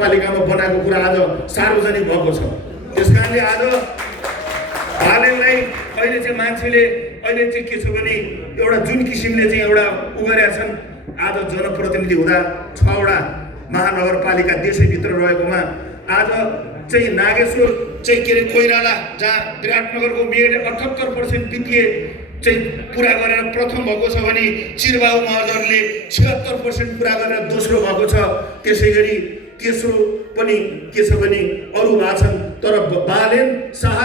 पालिकामा बनाएको कुरा आज सार्वजनिक भएको छ। त्यसकारणले आज बालेनलाई अहिले चाहिँ मान्छेले अहिले चाहिँ के छ भने एउटा जुन किसिमले चाहिँ एउटा उगरेका छन्, आज जनप्रतिनिधि हुँदा 6 वटा महानगरपालिका देशैभित्र रहेकोमा आज चाहिँ नागेश्वर चाहिँ के अरे कोइराला जहाँ विराटनगरको मेयरले 78% वित्तीय चाहिँ पुरा गरेर प्रथम भएको छ भने चिरबाबु महर्जनले 76% पुरा गरेर दोस्रो भएको छ। त्यसै गरी तेस्रो पनि के छ भने अरू भएको छन्। तर बालेन शाह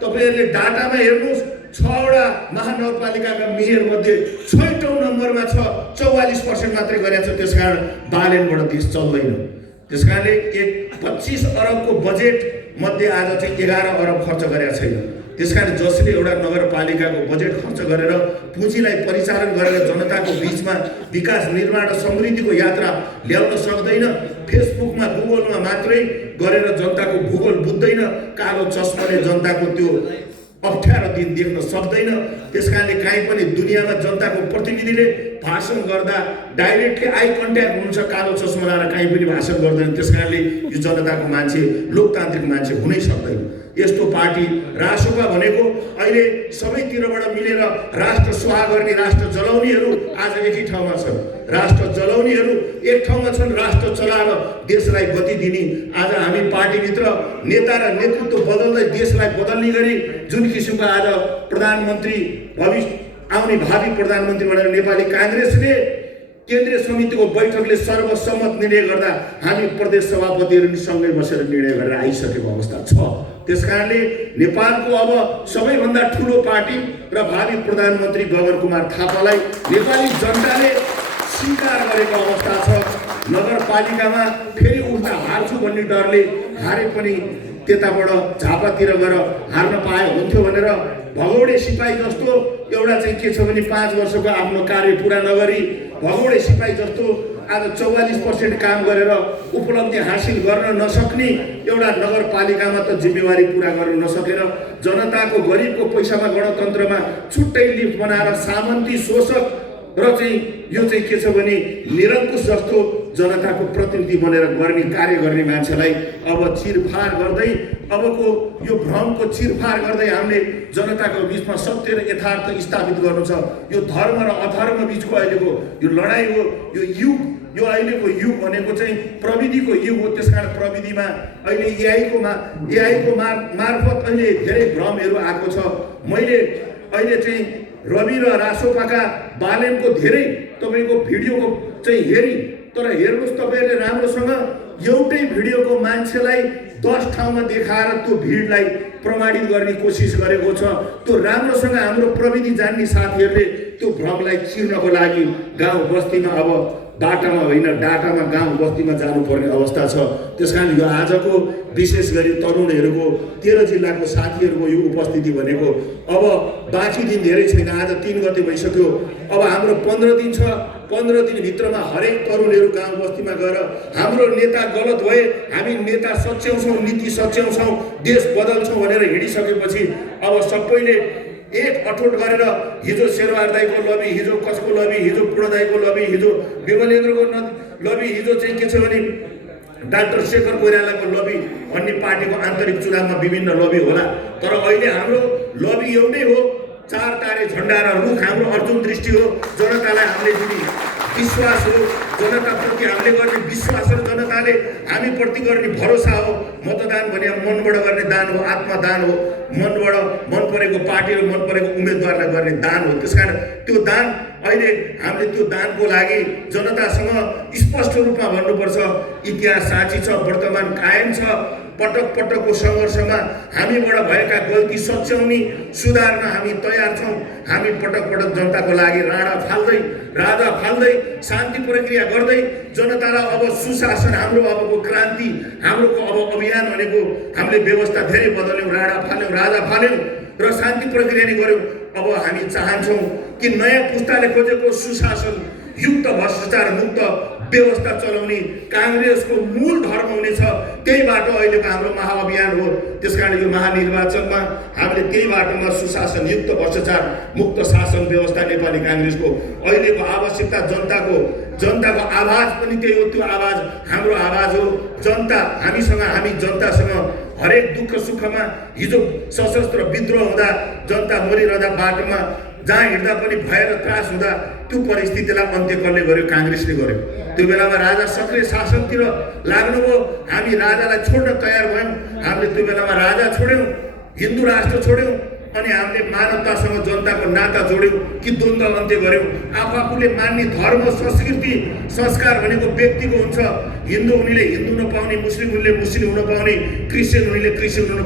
तपाईहरुले डाटामा हेर्नुहोस् 6 वटा महानगरपालिकाका मेयर मध्ये 6औं नम्बरमा छ, 44% मात्रै गरेको छ। त्यसकारण बालेनबाट देश चल्दैन। त्यसकारणले 25 अरबको बजेट मध्ये आज चाहिँ 11 अरब खर्च गरेका छैन। त्यसकारण जसले एउटा नगरपालिकाको बजेट खर्च गरेर पुँजीलाई परिचालन गरेर जनताको बीचमा विकास निर्माण र समृद्धिको यात्रा ल्याउन सक्दैन, फेसबुकमा गुगलमा मात्रै गरेर जनताको भूगोल बुझ्दैन, कालो चस्माले जनताको त्यो अप्ठ्यारो दिन देख्न सक्दैन। त्यसकारणले काहीँ पनि दुनियाँमा जनताको प्रतिनिधिले भाषण गर्दा डाइरेक्टली आई कन्ट्याक्ट हुन्छ, कालो चस्मा लगाएर काहीँ पनि भाषण गर्दैन। त्यसकारणले यो जनताको मान्छे लोकतान्त्रिक मान्छे हुनै सक्दैन। यस्तो पार्टी रासोपा भनेको अहिले सबैतिरबाट मिलेर राष्ट्र स्वाहा गर्ने, राष्ट्र जलाउनेहरू आज एकै ठाउँमा छन्। राष्ट्र जलाउनेहरू एक ठाउँमा छन्, राष्ट्र चलाएर देशलाई गति दिने। आज हामी पार्टीभित्र नेता र नेतृत्व बदल्दै देशलाई बदल्ने गरी जुन किसिमको आज प्रधानमन्त्री भविष्य आउने भावी प्रधानमन्त्री भनेर नेपाली कांग्रेसले केन्द्रीय समितिको बैठकले सर्वसम्मत निर्णय गर्दा हामी प्रदेश सभापतिहरू सँगै बसेर निर्णय गरेर आइसकेको अवस्था छ। त्यसकारणले नेपालको अब सबैभन्दा ठुलो पार्टी र भावी प्रधानमन्त्री गगन कुमार थापालाई नेपाली जनताले स्वीकार गरेको अवस्था छ। नगरपालिकामा फेरि उठ्दा हार्छु भन्ने डरले हारे पनि त्यताबाट झापातिर गएर हार्न पाए हुन्थ्यो भनेर भगौडे सिपाही जस्तो एउटा चाहिँ के छ भने 5 वर्षको आफ्नो कार्य पुरा नगरी भगौडे सिपाही जस्तो आज 44% काम गरेर उपलब्धि हासिल गर्न नसक्ने एउटा नगरपालिकामा त जिम्मेवारी पुरा गर्न नसकेर जनताको गरिबको पैसामा गणतन्त्रमा छुट्टै लिफ्ट बनाएर सामन्ती शोषक र चाहिँ यो चाहिँ के छ भने निरङ्कुश जस्तो जनताको प्रतिनिधि बनेर गर्ने कार्य गर्ने मान्छेलाई अब चिरफार गर्दै अबको यो भ्रमको चिरफार गर्दै हामीले जनताको बीचमा सत्य र यथार्थ स्थापित गर्नु छ। यो धर्म र अधर्म बीचको अहिलेको यो लडाई हो, यो युग, यो अहिलेको युग भनेको चाहिँ प्रविधिको युग हो। त्यसकारण प्रविधिमा अहिले एआईको मार्फत अहिले धेरै भ्रमहरू आएको छ। मैले अहिले चाहिँ रवि र रासोपाका बालेनको धेरै तपाईको भिडियोको चाहिँ हेरी, तर हेर्नुस् तपाईहरुले राम्रोसँग एउटै भिडियोको मान्छेलाई 10 ठाउँमा देखाएर त्यो भिडलाई प्रमाणित गर्ने कोसिस गरेको छ। त्यो राम्रोसँग हाम्रो प्रविधि जान्ने साथीहरूले त्यो भ्रमलाई चिर्नको लागि गाउँ बस्तीमा अब बाटामा होइन डाटामा गाउँ बस्तीमा जानुपर्ने अवस्था छ। त्यसकारण यो आजको विशेष गरी तरुणहरूको 13 जिल्लाको साथीहरूको यो उपस्थिति भनेको अब बाँकी दिन धेरै छैन। आज 3 गते भइसक्यो। अब हाम्रो 15 दिन छ। 15 दिनभित्रमा हरेक तरुणहरू गाउँ बस्तीमा गएर हाम्रो नेता गलत भए, हामी नेता सच्याउँछौँ, नीति सच्याउँछौँ, देश बदल्छौँ भनेर हिँडिसकेपछि अब सबैले एक अठोट गरेर हिजो शेरबहादुर दाइको लबी, हिजो कसको लबी, हिजो पूर्णदाइको लबी, हिजो विमलेन्द्रको लबी, हिजो चाहिँ के छ भने डाक्टर शेखर कोइरालाको लबी भन्ने पार्टीको आन्तरिक चुनावमा विभिन्न लबी होला। तर अहिले हाम्रो लबी एउटै हो, 4 तारे झण्डा र रुख हाम्रो अर्जुन दृष्टि हो। जनतालाई हामीले दिने विश्वास हो, जनताप्रति हामीले गर्ने विश्वास र जनताले हामीप्रति गर्ने भरोसा हो। मतदान भने मनबाट गर्ने दान हो, आत्मदान हो, मनबाट मन परेको पार्टी र मन परेको उम्मेदवारलाई गर्ने दान हो। त्यसकारण त्यो दान अहिले हामीले त्यो दानको लागि जनतासँग स्पष्ट रूपमा भन्नुपर्छ। इतिहास साक्षी छ, वर्तमान कायम छ। पटक पटकको सङ्घर्षमा हामीबाट भएका गल्ती सच्याउने, सुधार्न हामी तयार छौँ। हामी पटक पटक जनताको लागि राजा फाल्दै शान्ति प्रक्रिया गर्दै जनतालाई अब सुशासन, हाम्रो अबको क्रान्ति, हाम्रो अब अभियान भनेको हामीले व्यवस्था धेरै बदल्यौँ, राजा फाल्यौँ र शान्ति प्रक्रिया नै गर्यौँ। अब हामी चाहन्छौँ कि नयाँ पुस्ताले खोजेको सुशासन युक्त भ्रष्टाचार मुक्त व्यवस्था चलाउने कांग्रेसको मूल धर्म हुनेछ। त्यही बाटो अहिलेको हाम्रो महाअभियान हो। त्यसकारण यो महानिर्वाचनमा हामीले त्यही बाटोमा सुशासनयुक्त भ्रष्टाचार मुक्त शासन व्यवस्था नेपाली काङ्ग्रेसको अहिलेको आवश्यकता जनताको आवाज पनि त्यही हो। त्यो आवाज हाम्रो आवाज हो। जनता हामी जनतासँग हरेक दुःख सुखमा हिजो सशस्त्र विद्रोह हुँदा जनता मरिरहँदा बाटोमा जहाँ हिँड्दा पनि भय र त्रास हुँदा त्यो परिस्थितिलाई अन्त्य कसले गर्यो? काङ्ग्रेसले गर्यो। त्यो बेलामा राजा सक्रिय शासनतिर लाग्नुभयो। हामी राजालाई छोड्न तयार भयौँ। हामीले त्यो बेलामा राजा छोड्यौँ, हिन्दू राष्ट्र छोड्यौँ अनि हामीले मानवतासँग जनताको नाता जोड्यौँ कि द्वन्द्व अन्त्य गऱ्यौँ। आफूले मान्ने धर्म संस्कृति संस्कार भनेको व्यक्तिको हुन्छ। हिन्दू हुनेले हिन्दू नपाउने, मुस्लिम हुनेले मुस्लिम हुन पाउने, क्रिस्चियन हुनेले क्रिस्चियन हुन